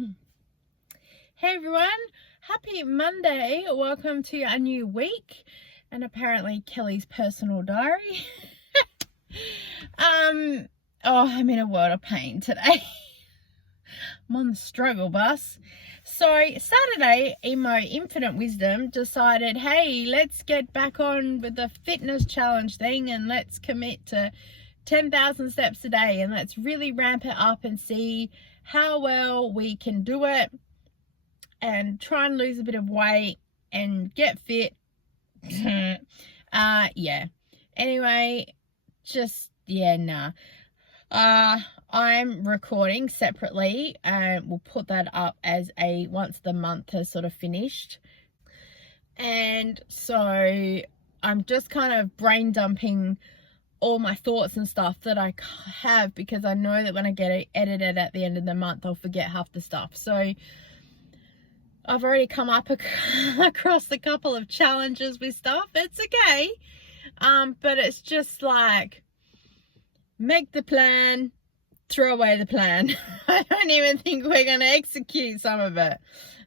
Hey everyone, happy Monday. Welcome to a new week and apparently Kelly's personal diary. I'm in a world of pain today. I'm on the struggle bus. So Saturday, Emo Infinite Wisdom decided, hey, let's get back on with the fitness challenge thing and let's commit to 10,000 steps a day and let's really ramp it up and see how well we can do it and try and lose a bit of weight and get fit. Yeah. Anyway, I'm recording separately and we'll put that up as a once the month has sort of finished. And so I'm just kind of brain dumping all my thoughts and stuff that I have, because I know that when I get it edited at the end of the month, I'll forget half the stuff. So I've already come up across a couple of challenges with stuff. It's okay. But it's just like, make the plan, throw away the plan. I don't even think we're going to execute some of it.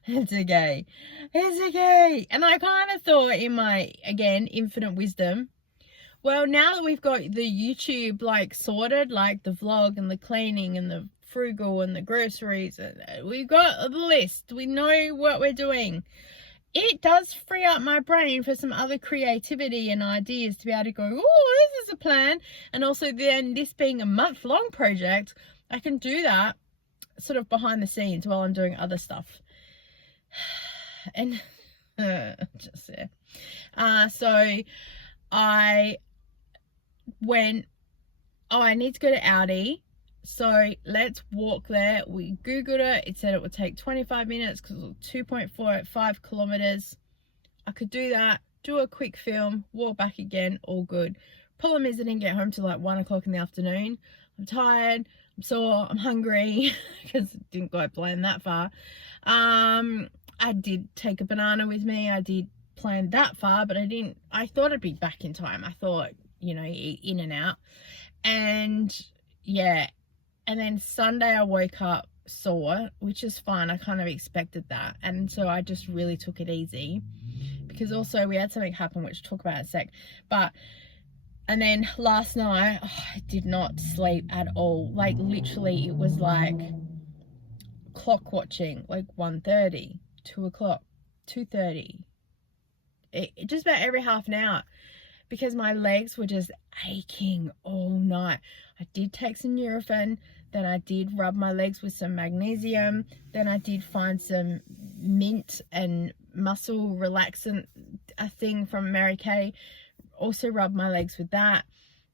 It's okay. It's okay. And I kind of thought in my, again, infinite wisdom, well, now that we've got the YouTube like sorted, like the vlog and the cleaning and the frugal and the groceries, we've got the list, we know what we're doing, it does free up my brain for some other creativity and ideas to be able to go, oh, this is a plan. And also then this being a month-long project, I can do that sort of behind the scenes while I'm doing other stuff. And just there. So I went, I need to go to Audi, so let's walk there. We googled it, it said it would take 25 minutes because it was 2.45 kilometers. I could do that, do a quick film, walk back again, all good. Problem is I didn't get home till like 1 o'clock in the afternoon. I'm tired, I'm sore, I'm hungry because it didn't go plan that far. I did take a banana with me, I did plan that far, but I thought I'd be back in time. I thought, you know, in and out. And yeah, and then Sunday I woke up sore, which is fine. I kind of expected that. And so I just really took it easy, because also we had something happen, which I'll talk about in a sec. And then last night, I did not sleep at all. Like literally it was like clock watching, like 1:30, 2 o'clock, 2:30. Just about every half an hour, because my legs were just aching all night. I did take some Nurofen, then I did rub my legs with some magnesium, then I did find some mint and muscle relaxant, a thing from Mary Kay, also rubbed my legs with that.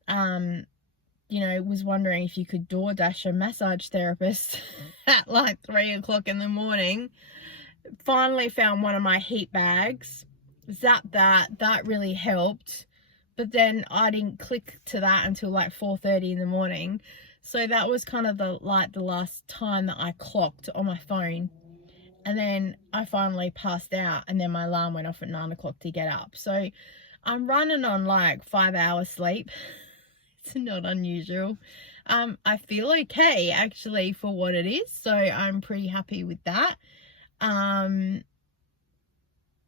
You know, was wondering if you could DoorDash a massage therapist at like 3 o'clock in the morning. Finally found one of my heat bags, zapped that really helped. But then I didn't click to that until like 4:30 in the morning. So that was kind of the last time that I clocked on my phone. And then I finally passed out, and then my alarm went off at 9 o'clock to get up. So I'm running on like 5 hours sleep. It's not unusual. I feel okay actually for what it is. So I'm pretty happy with that.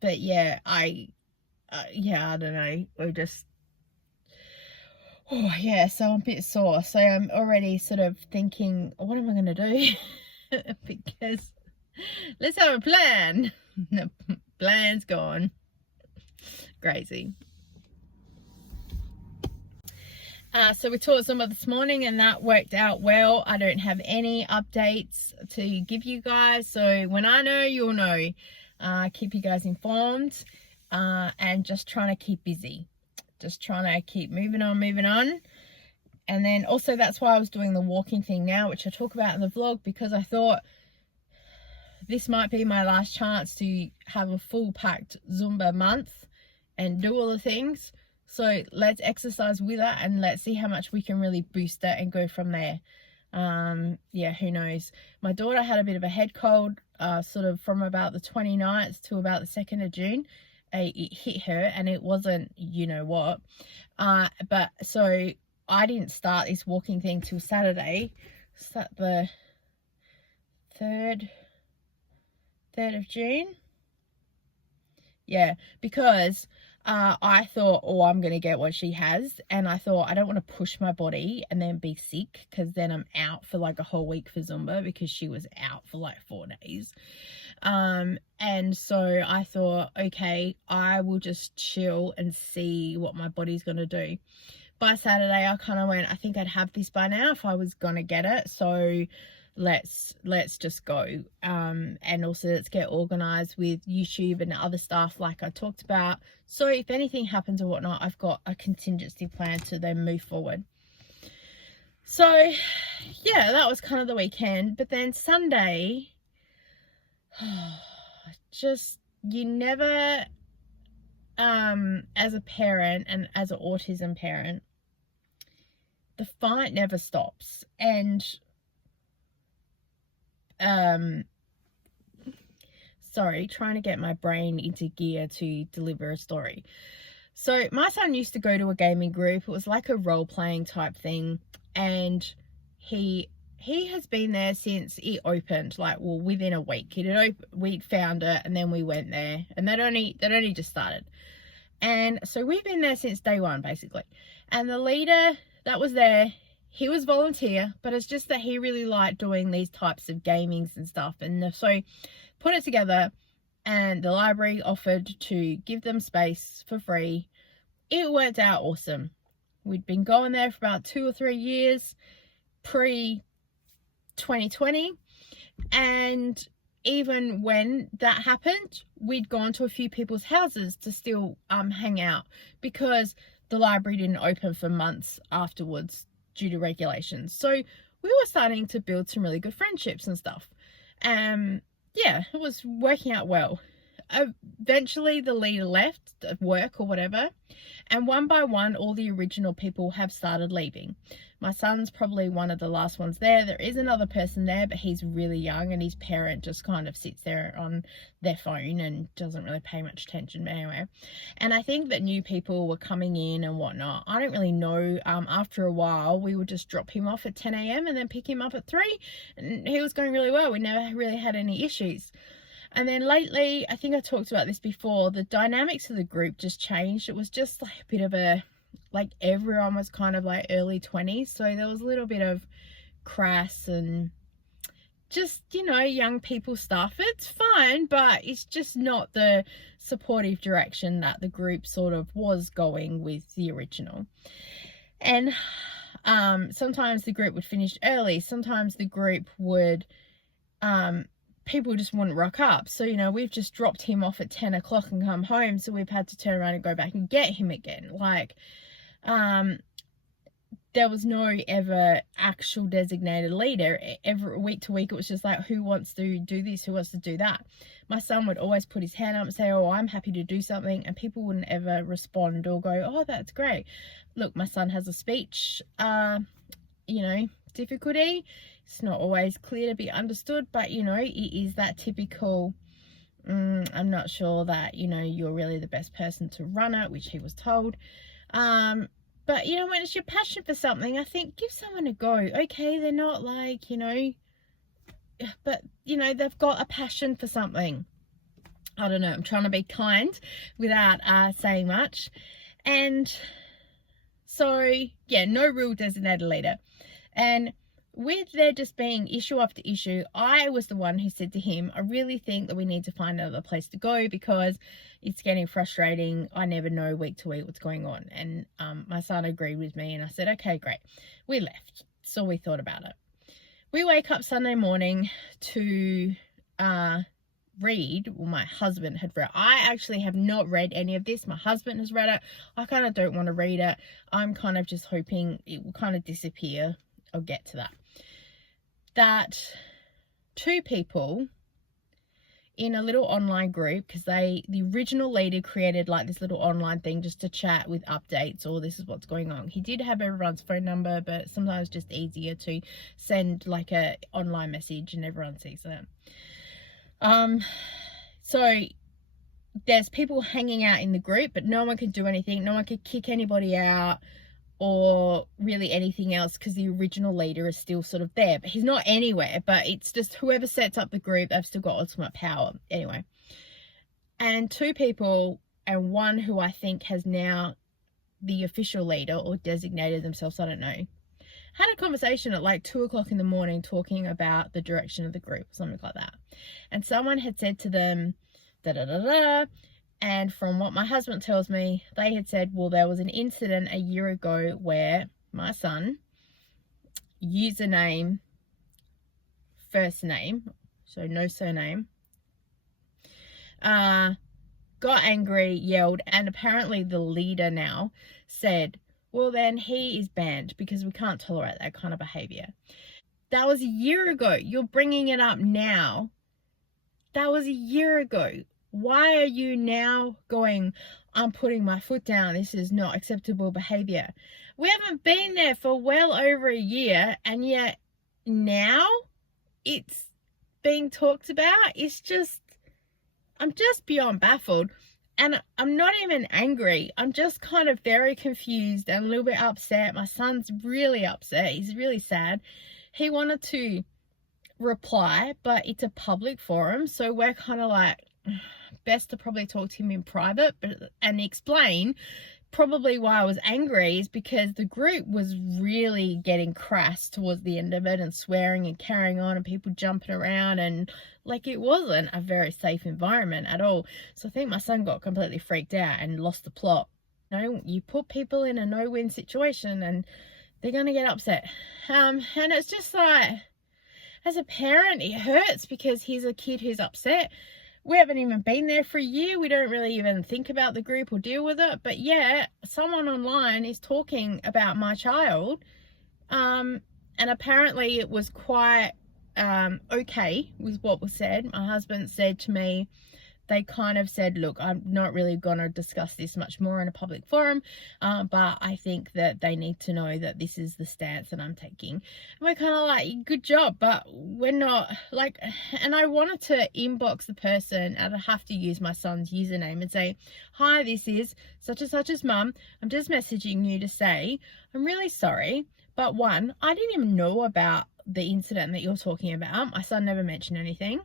But yeah, I don't know. We're just, oh yeah, so I'm a bit sore. So I'm already sort of thinking, what am I going to do? Because let's have a plan. The plan's gone. Crazy. So we taught Zumba this morning and that worked out well. I don't have any updates to give you guys. So when I know, you'll know. Keep you guys informed, and just trying to keep busy. Just trying to keep moving on. And then also that's why I was doing the walking thing now, which I talk about in the vlog, because I thought this might be my last chance to have a full packed Zumba month and do all the things. So let's exercise with it and let's see how much we can really boost it and go from there. Yeah, who knows. My daughter had a bit of a head cold, sort of from about the 29th to about the 2nd of June. It hit her and it wasn't, you know what. But so I didn't start this walking thing till Saturday. Is that the 3rd? 3rd of June. Yeah, because I thought, oh, I'm going to get what she has. And I thought, I don't want to push my body and then be sick, because then I'm out for like a whole week for Zumba, because she was out for like 4 days. And so I thought, okay, I will just chill and see what my body's going to do. By Saturday, I kind of went, I think I'd have this by now if I was going to get it. So let's just go. And also let's get organized with YouTube and other stuff like I talked about. So if anything happens or whatnot, I've got a contingency plan to then move forward. So yeah, that was kind of the weekend. But then Sunday, just, you never, as a parent and as an autism parent, the fight never stops. And sorry, trying to get my brain into gear to deliver a story. So my son used to go to a gaming group. It was like a role-playing type thing, and he has been there since it opened, like, well, within a week. We'd found it, and then we went there, and they'd only just started. And so we've been there since day one, basically. And the leader that was there, he was volunteer, but it's just that he really liked doing these types of gamings and stuff. And so put it together, and the library offered to give them space for free. It worked out awesome. We'd been going there for about 2 or 3 years, pre-2020. And even when that happened, we'd gone to a few people's houses to still hang out, because the library didn't open for months afterwards due to regulations. So we were starting to build some really good friendships and stuff. Yeah, it was working out well. Eventually the leader left at work or whatever, and one by one all the original people have started leaving. My son's probably one of the last ones there. There is another person there, but he's really young, and his parent just kind of sits there on their phone and doesn't really pay much attention. But anyway, and I think that new people were coming in and whatnot. I don't really know. After a while, we would just drop him off at 10 a.m. and then pick him up at 3, and he was going really well. We never really had any issues. And then lately, I think I talked about this before, the dynamics of the group just changed. It was just like a bit of a, like, everyone was kind of like early 20s. So there was a little bit of crass and just, you know, young people stuff. It's fine, but it's just not the supportive direction that the group sort of was going with the original. And sometimes the group would finish early. Sometimes the group would, people just wouldn't rock up. So, you know, we've just dropped him off at 10 o'clock and come home. So we've had to turn around and go back and get him again. Like, there was no ever actual designated leader. Every week to week, it was just like, who wants to do this? Who wants to do that? My son would always put his hand up and say, oh, I'm happy to do something. And people wouldn't ever respond or go, oh, that's great. Look, my son has a speech, you know, difficulty. It's not always clear to be understood, but, you know, it is that typical, I'm not sure that, you know, you're really the best person to run it, which he was told. But, you know, when it's your passion for something, I think give someone a go. Okay, they're not like, you know, but, you know, they've got a passion for something. I don't know, I'm trying to be kind without saying much. And so, yeah, no real designated leader. And with there just being issue after issue, I was the one who said to him, I really think that we need to find another place to go, because it's getting frustrating. I never know week to week what's going on. And my son agreed with me, and I said, okay, great. We left. So we thought about it. We wake up Sunday morning to read. Well, my husband had read. I actually have not read any of this. My husband has read it. I kind of don't want to read it. I'm kind of just hoping it will kind of disappear. I'll get to that. That 2 people in a little online group, because the original leader created like this little online thing just to chat with updates, or this is what's going on. He did have everyone's phone number, but sometimes just easier to send like a online message and everyone sees it. So there's people hanging out in the group, but no one could do anything. No one could kick anybody out or really anything else, because the original leader is still sort of there, but he's not anywhere. But it's just whoever sets up the group, they've still got ultimate power anyway. And 2 people, and one who I think has now the official leader or designated themselves, I don't know, had a conversation at like 2 o'clock in the morning talking about the direction of the group, something like that. And someone had said to them, da da da da. And from what my husband tells me, they had said, well, there was an incident a year ago where my son, username, first name, so no surname, got angry, yelled, and apparently the leader now said, well, then he is banned because we can't tolerate that kind of behavior. That was a year ago. You're bringing it up now. That was a year ago. Why are you now going, I'm putting my foot down, this is not acceptable behavior? We haven't been there for well over a year, and yet now it's being talked about. It's just, I'm just beyond baffled. And I'm not even angry. I'm just kind of very confused and a little bit upset. My son's really upset. He's really sad. He wanted to reply, but it's a public forum, so we're kind of like, best to probably talk to him in private and explain probably why I was angry is because the group was really getting crass towards the end of it and swearing and carrying on and people jumping around, and like it wasn't a very safe environment at all. So I think my son got completely freaked out and lost the plot. You know, you put people in a no-win situation and they're going to get upset. And it's just like, as a parent, it hurts because he's a kid who's upset. We haven't even been there for a year. We don't really even think about the group or deal with it. But yeah, someone online is talking about my child. And apparently it was quite okay with what was said. My husband said to me, they kind of said, look, I'm not really going to discuss this much more in a public forum, but I think that they need to know that this is the stance that I'm taking. And we're kind of like, good job, but we're not like, and I wanted to inbox the person and I have to use my son's username and say, hi, this is such and such as mum. I'm just messaging you to say, I'm really sorry, but one, I didn't even know about the incident that you're talking about. My son never mentioned anything.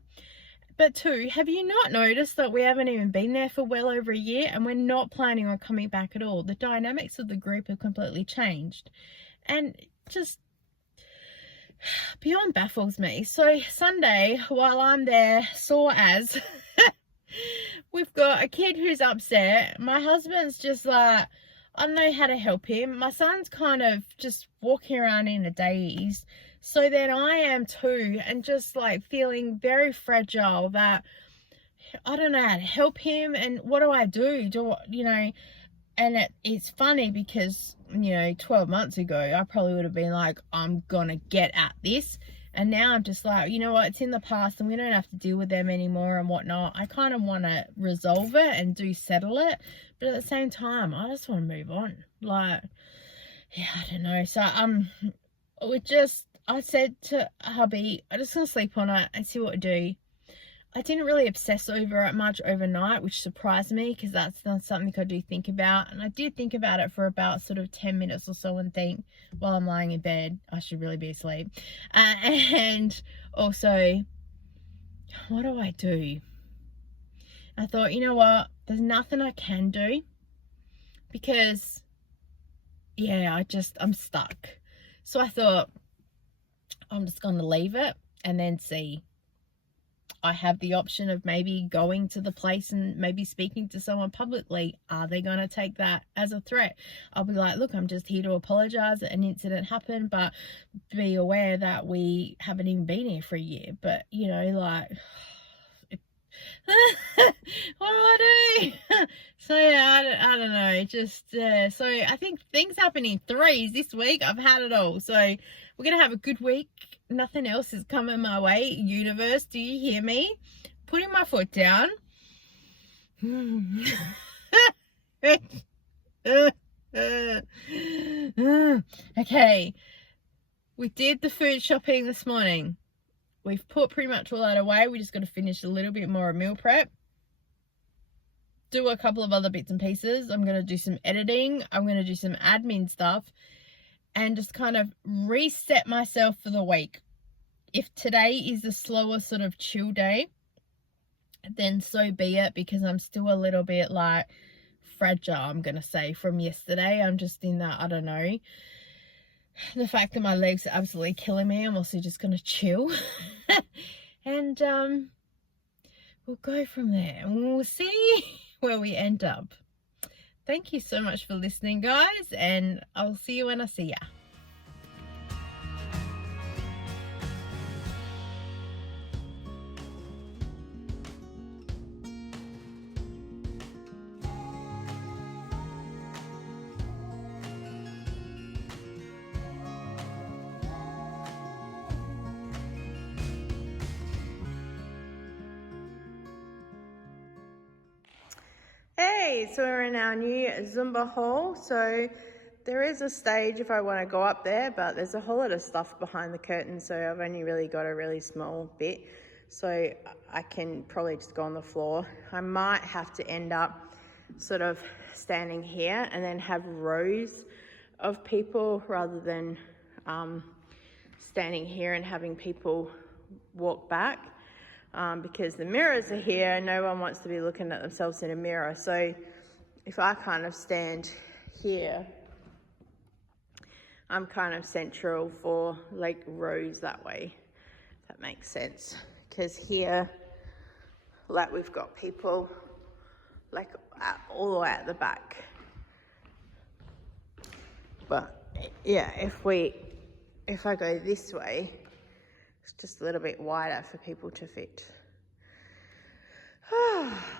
But 2, have you not noticed that we haven't even been there for well over a year and we're not planning on coming back at all? The dynamics of the group have completely changed and just beyond baffles me. So Sunday, while I'm there sore as, we've got a kid who's upset. My husband's just like, I don't know how to help him. My son's kind of just walking around in a daze. So then I am too, and just like feeling very fragile that I don't know how to help him. And what do I do? You know, and it's funny because, you know, 12 months ago, I probably would have been like, I'm going to get at this. And now I'm just like, you know what, it's in the past and we don't have to deal with them anymore and whatnot. I kind of want to resolve it and settle it. But at the same time, I just want to move on. Like, yeah, I don't know. So I said to hubby, I'm just going to sleep on it and see what to do. I didn't really obsess over it much overnight, which surprised me because that's not something I do think about. And I did think about it for about sort of 10 minutes or so and think, while I'm lying in bed, I should really be asleep. And also, what do I do? I thought, you know what? There's nothing I can do because, yeah, I'm stuck. So I thought, I'm just going to leave it and then see. I have the option of maybe going to the place and maybe speaking to someone publicly. Are they going to take that as a threat? I'll be like, look, I'm just here to apologize that an incident happened, but be aware that we haven't even been here for a year. But, you know, like, what do I do? So yeah, I don't know, just so I think things happen in threes this week. I've had it all, so we're gonna have a good week. Nothing else is coming my way. Universe, do you hear me? Putting my foot down. Okay, we did the food shopping this morning. We've put pretty much all that away. We just got to finish a little bit more of meal prep. do a couple of other bits and pieces. I'm going to do some editing. I'm going to do some admin stuff and just kind of reset myself for the week. If today is a slower sort of chill day, then so be it, because I'm still a little bit like fragile, I'm going to say, from yesterday. I'm just in that, I don't know, the fact that my legs are absolutely killing me. I'm also just going to chill. And we'll go from there and we'll see where we end up. Thank you so much for listening, guys, and I'll see you when I see ya. Hey, so we're in our new Zumba hall. So there is a stage if I want to go up there, but there's a whole lot of stuff behind the curtain, so I've only really got a really small bit. So I can probably just go on the floor. I might have to end up sort of standing here and then have rows of people rather than standing here and having people walk back. Because the mirrors are here and no one wants to be looking at themselves in a mirror. So if I kind of stand here, I'm kind of central for like rows that way, if that makes sense. Because here, like, we've got people like all the way at the back. But yeah, if I go this way, it's just a little bit wider for people to fit.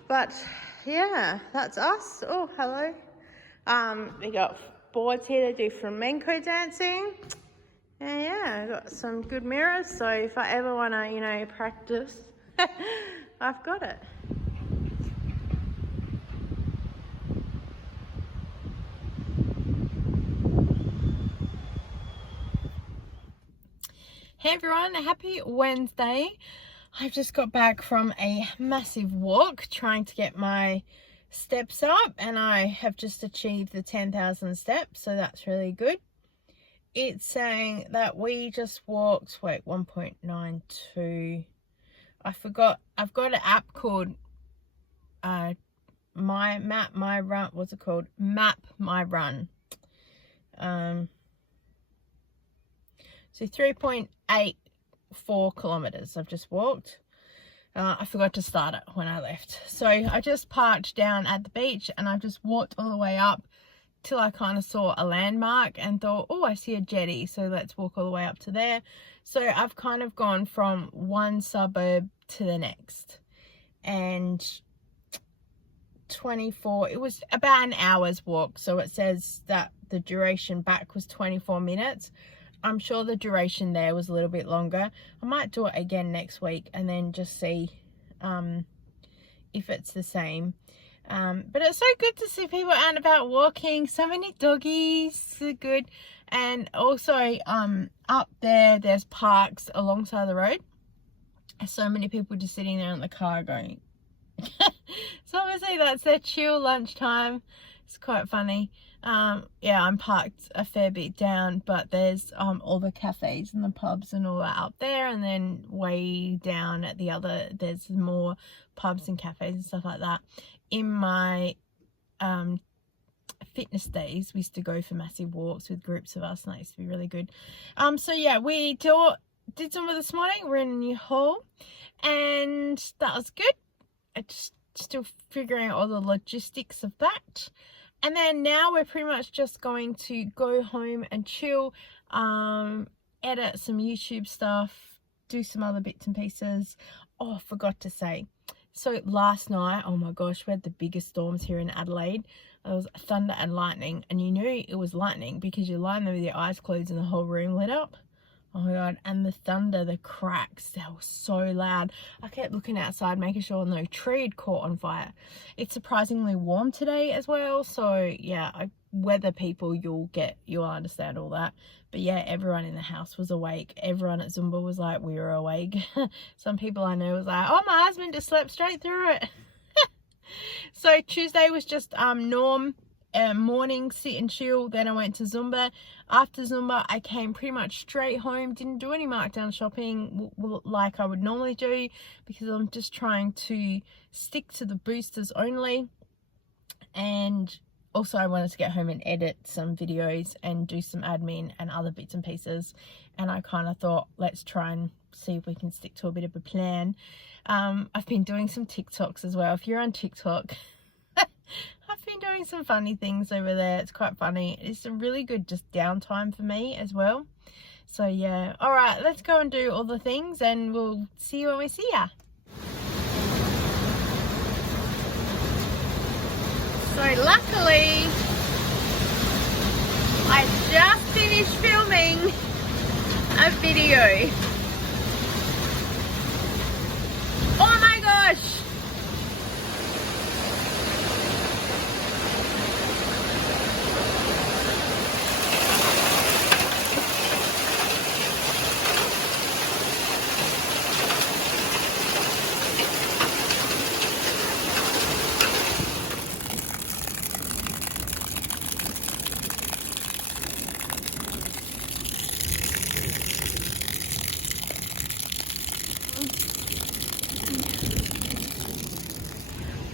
But yeah, that's us. Oh, hello. We got boards here to do flamenco dancing. And yeah, I got some good mirrors. So if I ever want to, you know, practice, I've got it. Hey everyone, happy Wednesday. I've just got back from a massive walk trying to get my steps up, and I have just achieved the 10,000 steps, so that's really good. It's saying that we just walked, 1.92. I forgot, I've got an app called Map My Run. What's it called? Map My Run. So 3.84 kilometers I've just walked. I forgot to start it when I left. So I just parked down at the beach and I just walked all the way up till I kind of saw a landmark and thought, oh, I see a jetty. So let's walk all the way up to there. So I've kind of gone from one suburb to the next. And 24, it was about an hour's walk. So it says that the duration back was 24 minutes. I'm sure the duration there was a little bit longer. I might do it again next week and then just see if it's the same. But it's so good to see people out and about walking. So many doggies, so good. And also up there's parks alongside the road. So many people just sitting there in the car going. So obviously that's their chill lunchtime. It's quite funny. Yeah, I'm parked a fair bit down, but there's all the cafes and the pubs and all that up there, and then way down at the other, there's more pubs and cafes and stuff like that. In my fitness days, we used to go for massive walks with groups of us, and that used to be really good. So yeah, we did some of this morning. We're in a new hall, and that was good. I just still figuring out all the logistics of that. And then now we're pretty much just going to go home and chill, edit some YouTube stuff, do some other bits and pieces. Oh, I forgot to say. So last night, oh my gosh, we had the biggest storms here in Adelaide. There was thunder and lightning, and you knew it was lightning because you're lying there with your eyes closed and the whole room lit up. Oh my god, and the thunder, the cracks, they were so loud. I kept looking outside, making sure no tree had caught on fire. It's surprisingly warm today as well, so yeah, weather people, you'll understand all that. But yeah, everyone in the house was awake. Everyone at Zumba was like, we were awake. Some people I know was like, oh, my husband just slept straight through it. So Tuesday was just norm morning sit and chill. Then I went to Zumba. After Zumba I came pretty much straight home. Didn't do any markdown shopping like I would normally do, because I'm just trying to stick to the boosters only. And also I wanted to get home and edit some videos and do some admin and other bits and pieces, and I kind of thought, let's try and see if we can stick to a bit of a plan. I've been doing some TikToks as well. If you're on TikTok, I've been doing some funny things over there. It's quite funny. It's a really good just downtime for me as well. So yeah, all right, let's go and do all the things and we'll see you when we see ya. So luckily I just finished filming a video. Oh my gosh!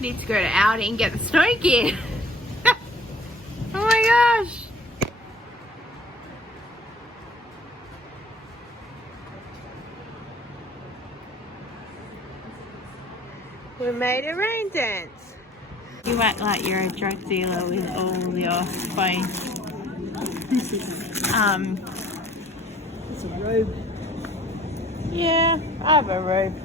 Need to go to Aldi and get the snow gear. Oh my gosh. We made a rain dance. You act like you're a drug dealer with all your phones. It's a robe. Yeah, I have a robe.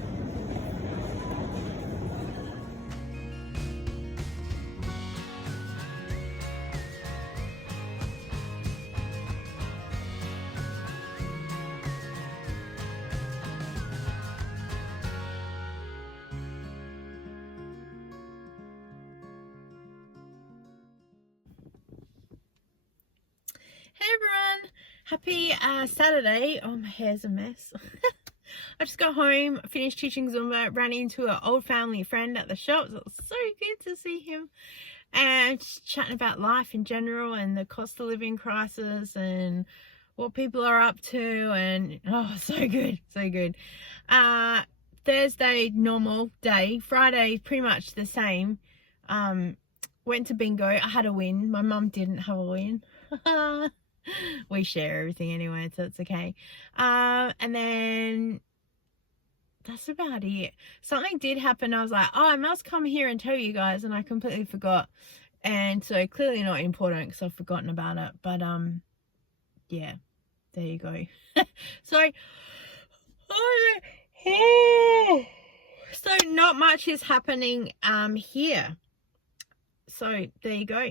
Hey everyone, happy Saturday. Oh, my hair's a mess. I just got home, finished teaching Zumba, ran into an old family friend at the shops. It was so good to see him, and just chatting about life in general and the cost of living crisis and what people are up to, and oh, so good, so good. Thursday, normal day. Friday, pretty much the same. Went to bingo. I had a win. My mum didn't have a win. We share everything anyway, so it's okay. And then that's about it. Something did happen. I was like, oh, I must come here and tell you guys, and I completely forgot. And so clearly not important because I've forgotten about it. But yeah, there you go. So so not much is happening here. So there you go.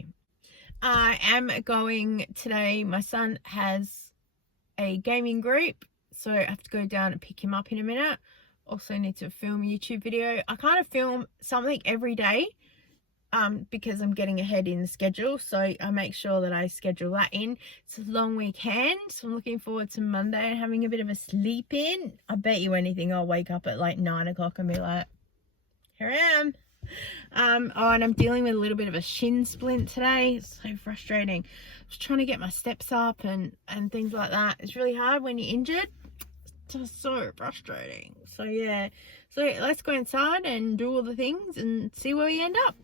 I am going today. My son has a gaming group, so I have to go down and pick him up in a minute. Also need to film a YouTube video. I kind of film something every day because I'm getting ahead in the schedule, so I make sure that I schedule that in. It's a long weekend, so I'm looking forward to Monday and having a bit of a sleep in. I bet you anything I'll wake up at like 9 o'clock and be like, here I am. Oh, and I'm dealing with a little bit of a shin splint today. It's so frustrating. I was trying to get my steps up and things like that. It's really hard when you're injured. It's just so frustrating. So yeah, so let's go inside and do all the things and see where we end up.